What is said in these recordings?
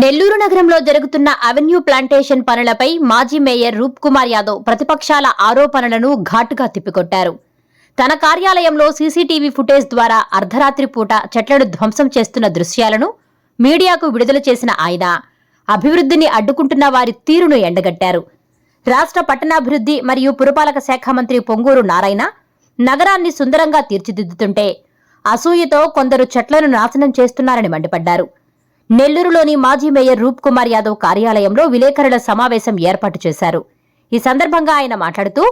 నెల్లూరు నగరంలో జరుగుతున్న avenue plantation పనులపై మాజీ మేయర్ రూప్ కుమార్ యాదవ్ ప్రతిపక్షాల ఆరోపణలను ఘాటుగా తిప్పికొట్టారు. తన కార్యాలయంలో సీసీటీవీ ఫుటేజ్ ద్వారా అర్ధరాత్రి పూట చెట్లను ధ్వంసం చేస్తున్న దృశ్యాలను మీడియాకు విడుదల చేసిన ఆయన అభివృద్ధిని అడ్డుకుంటున్న వారి తీరును ఎండగట్టారు. రాష్ట్ర పట్టణాభివృద్ధి మరియు పురపాలక శాఖ మంత్రి పొంగూరు నారాయణ నగరాన్ని సుందరంగా తీర్చిదిద్దుతుంటే అసూయతో కొందరు చెట్లను నాశనం చేస్తున్నారని మండిపడ్డారు. నెల్లూరులోని మాజీ మేయర్ రూప్ కుమార్ యాదవ్ కార్యాలయంలో విలేకరుల సమావేశం ఏర్పాటు చేశారు. ఈ సందర్భంగా ఆయన మాట్లాడుతూ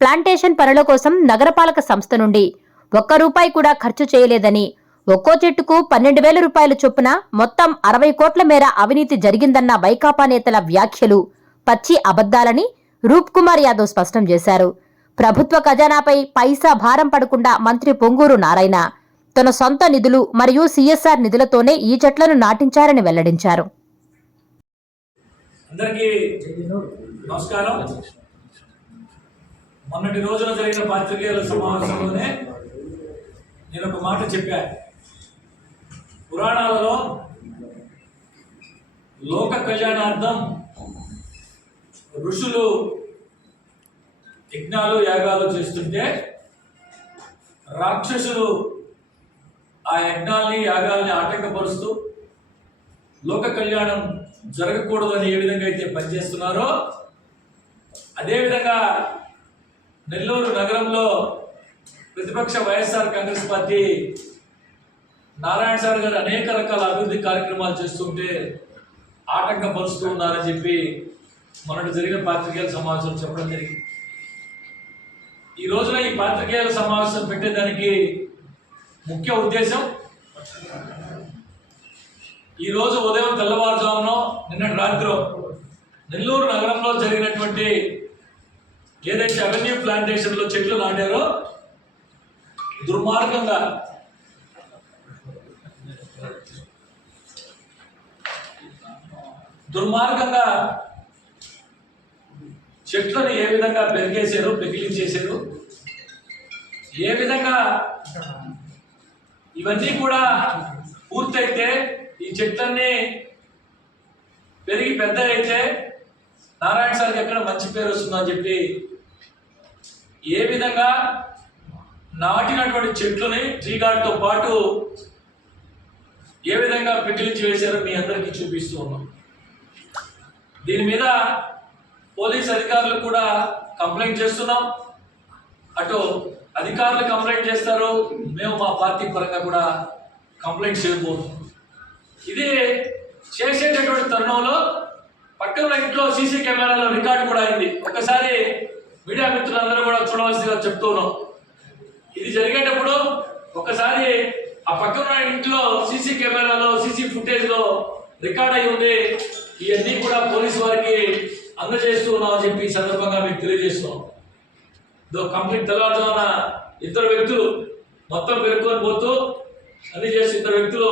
ప్లాంటేషన్ పనుల కోసం నగరపాలక సంస్థ నుండి ₹1 కూడా ఖర్చు చేయలేదని, ఒక్కో చెట్టుకు 12,000 రూపాయల చొప్పున మొత్తం 60 కోట్ల మేర అవినీతి జరిగిందన్న వైకాపా నేతల వ్యాఖ్యలు పచ్చి అబద్దాలని రూప్ కుమార్ యాదవ్ స్పష్టం చేశారు. ప్రభుత్వ ఖజానాపై పైసా భారం పడకుండా మంత్రి పొంగూరు నారాయణ తన సొంత నిధులు మరియు సిఎస్ఆర్ నిధులతోనే ఈ చెట్లను నాటించారని వెల్లడించారు. అందరికీ నమస్కారం. మొన్నటి రోజున జరిగిన పాత్రికేయుల సమావేశంలోనే నేను ఒక మాట చెప్పాను. పురాణాలలో లోక కళ్యాణార్థం ఋషులు యజ్ఞాలు యాగాలు చేస్తుంటే రాక్షసులు ఆ యజ్ఞాల్ని యాగాల్ని ఆటంకపరుస్తూ లోక కళ్యాణం జరగకూడదని ఏ విధంగా అయితే పనిచేస్తున్నారో అదేవిధంగా నెల్లూరు నగరంలో ప్రతిపక్ష వైఎస్ఆర్ కాంగ్రెస్ పార్టీ నారాయణ సార్ గారు అనేక రకాల అభివృద్ధి కార్యక్రమాలు చేస్తుంటే ఆటంకపరుస్తూ ఉన్నారని చెప్పి మొన్నటి జరిగిన పాత్రికేయుల సమావేశం చెప్పడం జరిగింది. ఈ రోజున ఈ పాత్రికేయుల సమావేశం పెట్టేదానికి ముఖ్య ఉద్దేశం, ఈరోజు ఉదయం తెల్లవారుజామునో నిన్నటి రాత్రి నెల్లూరు నగరంలో జరిగినటువంటి ఏదైతే అవెన్యూ ప్లాంటేషన్లో చెట్లు నాటారో దుర్మార్గంగా చెట్లను ఏ విధంగా పెరిగేశారు, పెకిలించేశారు, ఏ విధంగా ఇవన్నీ కూడా పూర్తయితే ఈ చెట్లన్నీ పెరిగి పెద్ద అయితే నారాయణ సార్కి ఎక్కడ మంచి పేరు వస్తుందని చెప్పి ఏ విధంగా నాటినటువంటి చెట్లని ట్రీ గార్డ్తో పాటు ఏ విధంగా పెకిలించి వేశారో మీ అందరికీ చూపిస్తూ ఉన్నాం. దీని మీద పోలీస్ అధికారులు కూడా కంప్లైంట్ చేస్తున్నాం. అటు అధికారులు కంప్లైంట్ చేస్తారు, మేము మా పార్టీ పరంగా కూడా కంప్లైంట్ చేయబోతున్నాం. ఇది చేసేటటువంటి తరుణంలో పక్కన ఇంట్లో సీసీ కెమెరాలో రికార్డు కూడా అయింది. ఒకసారి మీడియా మిత్రులందరూ కూడా చూడవలసిందిగా చెప్తున్నాం. ఇది జరిగేటప్పుడు ఒకసారి ఆ పక్కన ఇంట్లో సీసీ కెమెరాలో సీసీ ఫుటేజ్లో రికార్డ్ అయి ఉంది. ఇవన్నీ కూడా పోలీసు వారికి అందజేస్తూ ఉన్నామని చెప్పి ఈ సందర్భంగా మీకు తెలియజేస్తున్నాం. కంప్లీట్ తెల్లవారుజామున 2 వ్యక్తులు మొత్తం పెరుక్కొని పోతూ అన్ని చేసి 2 వ్యక్తులు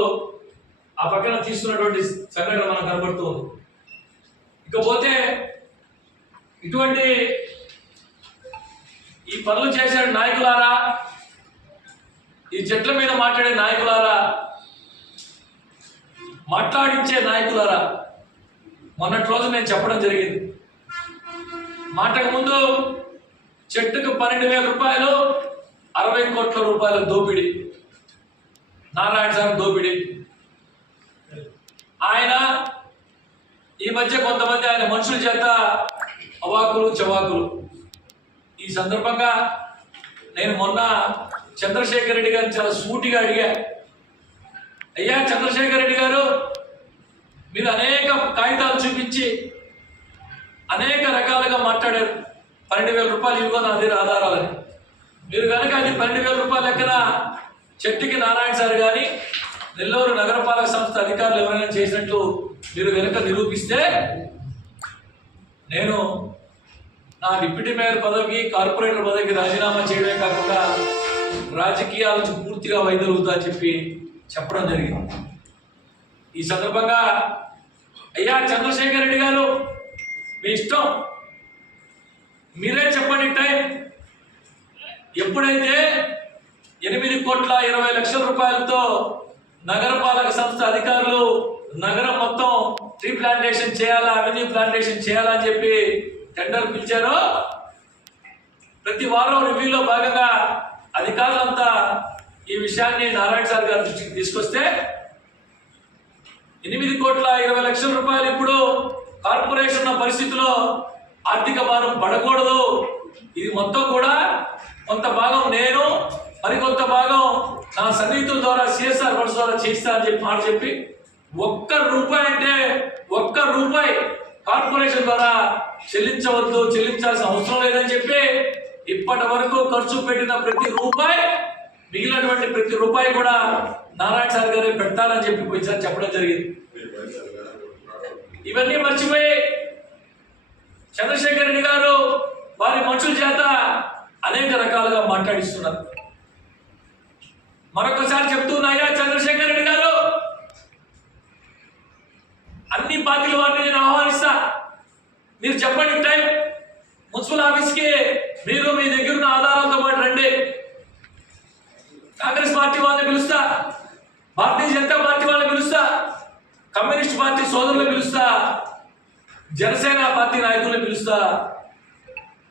ఆ పక్కన తీసుకున్నటువంటి సంఘటన మనకు కనబడుతుంది. ఇకపోతే ఇటువంటి ఈ పనులు చేసే నాయకులారా, ఈ చెట్ల మీద మాట్లాడే నాయకులారా, మాట్లాడించే నాయకులారా, మొన్నటి రోజు నేను చెప్పడం జరిగింది. మాటకు ముందు చెట్టుకు 12,000 రూపాయలు, 60 కోట్ల రూపాయల దోపిడీ, నారాయణ సార్ దోపిడీ. ఆయన ఈ మధ్య కొంతమంది ఆయన మనుషుల చేత అవాకులు చవాకులు. ఈ సందర్భంగా నేను మొన్న చంద్రశేఖర్ రెడ్డి గారిని చాలా సూటిగా అడిగా, అయ్యా చంద్రశేఖర్ రెడ్డి గారు, మీరు అనేక కాగితాలు చూపించి అనేక రకాలుగా మాట్లాడారు. 12,000 రూపాయలు ఇవ్వని అదే ఆధారాలని. మీరు కనుక అది 12,000 రూపాయల లెక్కన చెట్టుకి నారాయణ సార్ కానీ నెల్లూరు నగరపాలక సంస్థ అధికారులు ఎవరైనా చేసినట్లు మీరు కనుక నిరూపిస్తే నేను నా డిప్యూటీ మేయర్ పదవికి, కార్పొరేటర్ పదవికి రాజీనామా చేయడమే కాకుండా రాజకీయాల నుంచి పూర్తిగా వైదొలుగుతా అని చెప్పి చెప్పడం జరిగింది. ఈ సందర్భంగా అయ్యా చంద్రశేఖర్ రెడ్డి గారు, మీ ఇష్టం, మీరే చెప్పండి టైం. ఎప్పుడైతే 8,20,00,000 రూపాయలతో నగరపాలక సంస్థ అధికారులు నగరం మొత్తం ట్రీ ప్లాంటేషన్ చేయాలా, అవెన్యూ ప్లాంటేషన్ చేయాలా అని చెప్పి టెండర్ పిలిచారో ప్రతి వారం రివ్యూలో భాగంగా అధికారులంతా ఈ విషయాన్ని నారాయణ సార్ గారి దృష్టికి తీసుకొస్తే 8,20,00,000 రూపాయలు ఇప్పుడు కార్పొరేషన్ ఉన్న పరిస్థితిలో ఆర్థిక భారం పడకూడదు, ఇది మొత్తం కూడా కొంత భాగం నేను మరికొంత భాగం నా సన్నిహితుల ద్వారా సిఎస్ఆర్ ఫండ్స్ ద్వారా చేయిస్తా అని చెప్పి మాట చెప్పి ఒక్క రూపాయి కార్పొరేషన్ ద్వారా చెల్లించాల్సిన అవసరం లేదని చెప్పి ఇప్పటి వరకు ఖర్చు పెట్టిన ప్రతి రూపాయి, మిగిలినటువంటి ప్రతి రూపాయి కూడా నారాయణ సార్ గారే పెడతారని చెప్పి పోయిసారి చెప్పడం జరిగింది. ఇవన్నీ మర్చిపోయి చంద్రశేఖర్ రెడ్డి గారు వారి మనుషుల చేత అనేక రకాలుగా మాట్లాడిస్తున్నారు. మరొకసారి చెప్తున్నాయా చంద్రశేఖర్ రెడ్డి గారు, అన్ని పార్టీల వారిని నేను ఆహ్వానిస్తా, మీరు చెప్పండి టైం మున్సిపల్ ఆఫీస్కి మీరు మీ దగ్గర ఉన్న ఆధారాలతో పాటు రండి. కాంగ్రెస్ పార్టీ వాళ్ళని పిలుస్తా, భారతీయ జనతా పార్టీ వాళ్ళని పిలుస్తా, కమ్యూనిస్ట్ పార్టీ సోదరులు పిలుస్తా, జనసేన పార్టీ నాయకులను పిలుస్తా.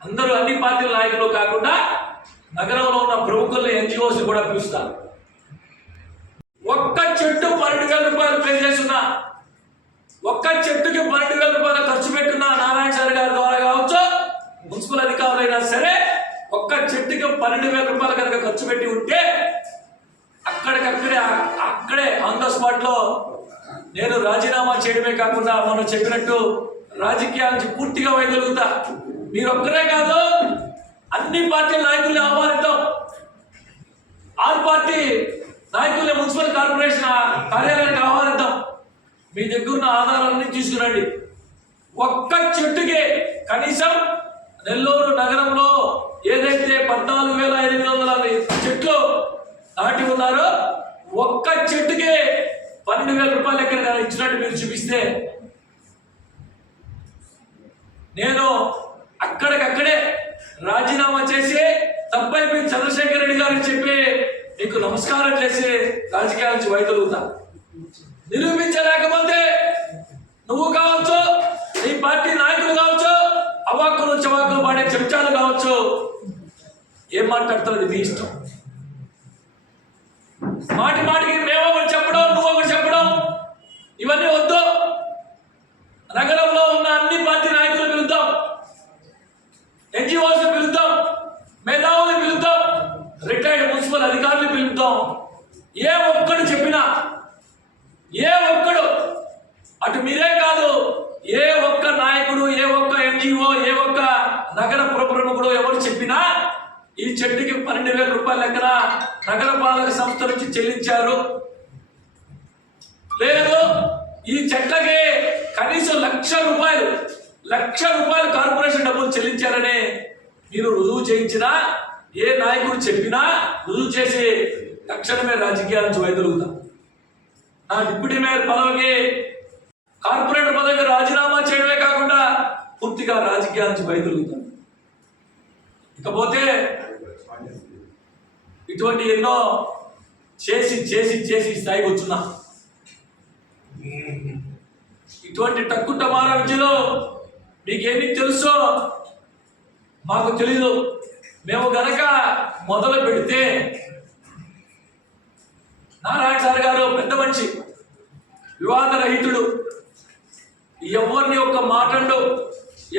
అందరూ అన్ని పార్టీల నాయకులు కాకుండా నగరంలో ఉన్న ప్రముఖుల్ని ఎన్జిఓస్ కూడా పిలుస్తా. ఒక్క చెట్టు 12,000 రూపాయలు పే చేస్తున్నా, ఒక్క చెట్టుకి 12,000 రూపాయలు ఖర్చు పెట్టున్న నారాయణ సార్ గారి ద్వారా కావచ్చు, మున్సిపల్ అధికారులైనా సరే ఒక్క చెట్టుకి 12,000 రూపాయలు కనుక ఖర్చు పెట్టి ఉంటే అక్కడే ఆన్ ద స్పాట్ లో నేను రాజీనామా చేయడమే కాకుండా మనం చెప్పినట్టు రాజకీయాల నుంచి పూర్తిగా వైదొలుగుతా. మీరు ఒక్కరే కాదు, అన్ని పార్టీల నాయకుల్ని ఆహ్వానిద్దాం, 6 పార్టీ నాయకుల్ని మున్సిపల్ కార్పొరేషన్ కార్యాలయానికి ఆహ్వానిద్దాం. మీ దగ్గర ఉన్న ఆధారాలన్నీ తీసుకురండి. ఒక్క చెట్టుకి కనీసం నెల్లూరు నగరంలో ఏదైతే 14,800 చెట్లు నాటి ఉన్నారో ఒక్క చెట్టుకి 12,000 రూపాయలు ఎక్కడ ఇచ్చినట్టు మీరు చూపిస్తే నేను అక్కడికక్కడే రాజీనామా చేసి తప్పైపోయి చంద్రశేఖర్ రెడ్డి గారికి చెప్పి మీకు నమస్కారం చేసి రాజకీయాల నుంచి వైదొలుగుతా. నిరూపించలేకపోతే నువ్వు కావచ్చు, నీ పార్టీ నాయకులు కావచ్చు, అవాక్కులు చవాకులు పాడే చెంచాలు కావచ్చు, ఏం మాట్లాడుతున్నది మీ ఇష్టం. మాటికి మేము ఒకటి చెప్పడం, నువ్వు ఒకటి చెప్పడం, ఇవన్నీ వద్దు. నగరంలో ఉన్న అన్ని పార్టీ నాయకులు పిలుద్దాం, ఎన్జిఓస్ పిలుద్దాం, మేధావులు పిలుద్దాం, రిటైర్డ్ మున్సిపల్ అధికారులు పిలుద్దాం. ఏ ఒక్కడు చెప్పినా, ఏ ఒక్కడు, అటు మీరే కాదు, ఏ ఒక్క నాయకుడు, ఏ ఒక్క ఎన్జిఓ, ఏ ఒక్క నగర ప్రముఖుడు ఎవరు చెప్పినా ఈ చెట్టుకి 12,000 రూపాయల లెక్కన నగరపాలక సంస్థ నుంచి చెల్లించారు, లేదు ఈ చెట్లకి కనీసం ₹1,00,000 కార్పొరేషన్ డబ్బులు చెల్లించారని మీరు రుజువు చేయించినా, ఏ నాయకుడు చెప్పినా రుజువు చేసి తక్షణమే రాజకీయాల నుంచి వైదొలుగుతాం. నా డిప్యూటీ మేయర్ పదవికి, కార్పొరేటర్ పదవికి రాజీనామా చేయడమే కాకుండా పూర్తిగా రాజకీయాల నుంచి వైదొలుగుతాం. ఇకపోతే ఇటువంటి ఎన్నో చేసి స్థాయికి వచ్చున్నా. ఇటువంటి టక్కుటమారా విద్యలో మీకేమి తెలుసో మాకు తెలీదు. మేము గనక మొదలు పెడితే నారాయణ సార్ గారు పెద్ద మనిషి, వివాదరహితుడు, ఎవరిని ఒక్క మాటండు,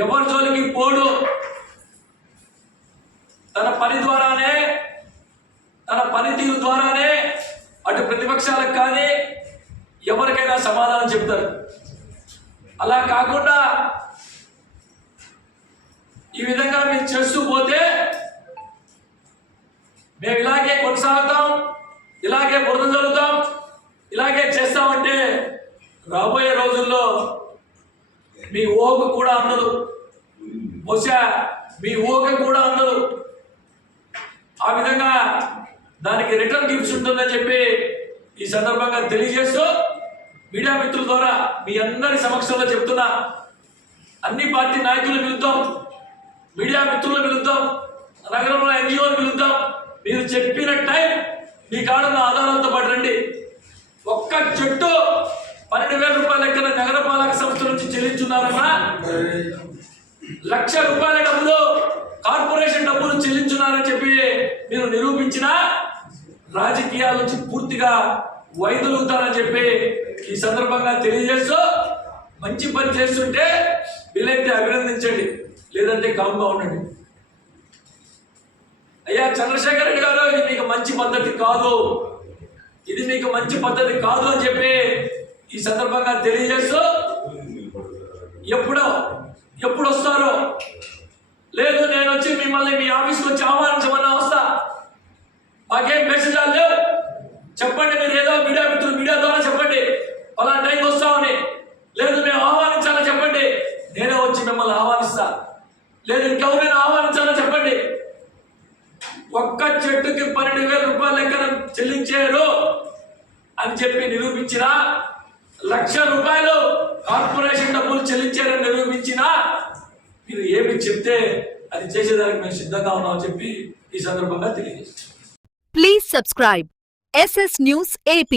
ఎవరి జోలికి పోడు, తన పనితీరు ద్వారానే అటు ప్రతిపక్షాలకు కానీ ఎవరికైనా సమాధానం చెప్తారు. అలా కాకుండా ఈ విధంగా మీరు చేస్తూ పోతే మేము ఇలాగే కొనసాగుతాం, ఇలాగే బురద జరుగుతాం, ఇలాగే చేస్తామంటే రాబోయే రోజుల్లో మీ ఊహకు కూడా అందదు, బహుశా మీ ఊహకు కూడా అందదు. ఆ విధంగా దానికి రిటర్న్ గిఫ్ట్స్ ఉంటుందని చెప్పి ఈ సందర్భంగా తెలియజేస్తూ మీడియా మిత్రుల ద్వారా మీ అందరి సమక్షంలో చెప్తున్నా, అన్ని పార్టీ నాయకులు పిలుద్దాం, మీడియా మిత్రులు పిలుద్దాం, నగరంలో ఎన్జిఓలు పిలుద్దాం. మీరు చెప్పిన టైం మీ కాడున్న ఆధారాలతో పాటు రండి. ఒక్క చెట్టు 12,000 రూపాయల లెక్కన నగరపాలక చెల్లించున్నారమ్మా? 1,00,000 రూపాయల డబ్బులు కార్పొరేషన్ డబ్బులు చెల్లించున్నారని చెప్పి మీరు నిరూపించిన రాజకీయాల నుంచి పూర్తిగా వైదొలుగుతారని చెప్పి ఈ సందర్భంగా తెలియజేస్తూ, మంచి పని చేస్తుంటే వీలైతే అభినందించండి, లేదంటే కామ్గా ఉండండి. అయ్యా చంద్రశేఖర్ రెడ్డి గారు, ఇది మీకు మంచి పద్ధతి కాదు, ఇది మీకు మంచి పద్ధతి కాదు అని చెప్పి ఈ సందర్భంగా తెలియజేస్తూ, ఎప్పుడు వస్తారో లేదు, నేను వచ్చి మిమ్మల్ని మీ ఆఫీస్కి వచ్చి ఆహ్వానించమన్నా వస్తా. మాకేం మెసేజ్ లేవు, చెప్పండి. మీరు ఏదో మీడియా మిత్రులు మీడియా ద్వారా చెప్పండి పలానా టైంకి వస్తామని. లేదు మేము ఆహ్వానించాలని చెప్పండి, నేనే వచ్చి మిమ్మల్ని ఆహ్వానిస్తా. లేదు ఇంకెవరైనా ఆహ్వానించాలని చెప్పండి. ఒక్క చెట్టుకి 12,000 రూపాయల లెక్కన చెల్లించారు అని చెప్పి నిరూపించిన, 1,00,000 రూపాయలు కార్పొరేషన్ డబ్బులు చెల్లించారని నిరూపించిన, మీరు ఏమి చెప్తే అది చేసేదానికి మేము సిద్ధంగా ఉన్నామని చెప్పి ఈ సందర్భంగా తెలియజేస్తాం. Please subscribe SS News AP.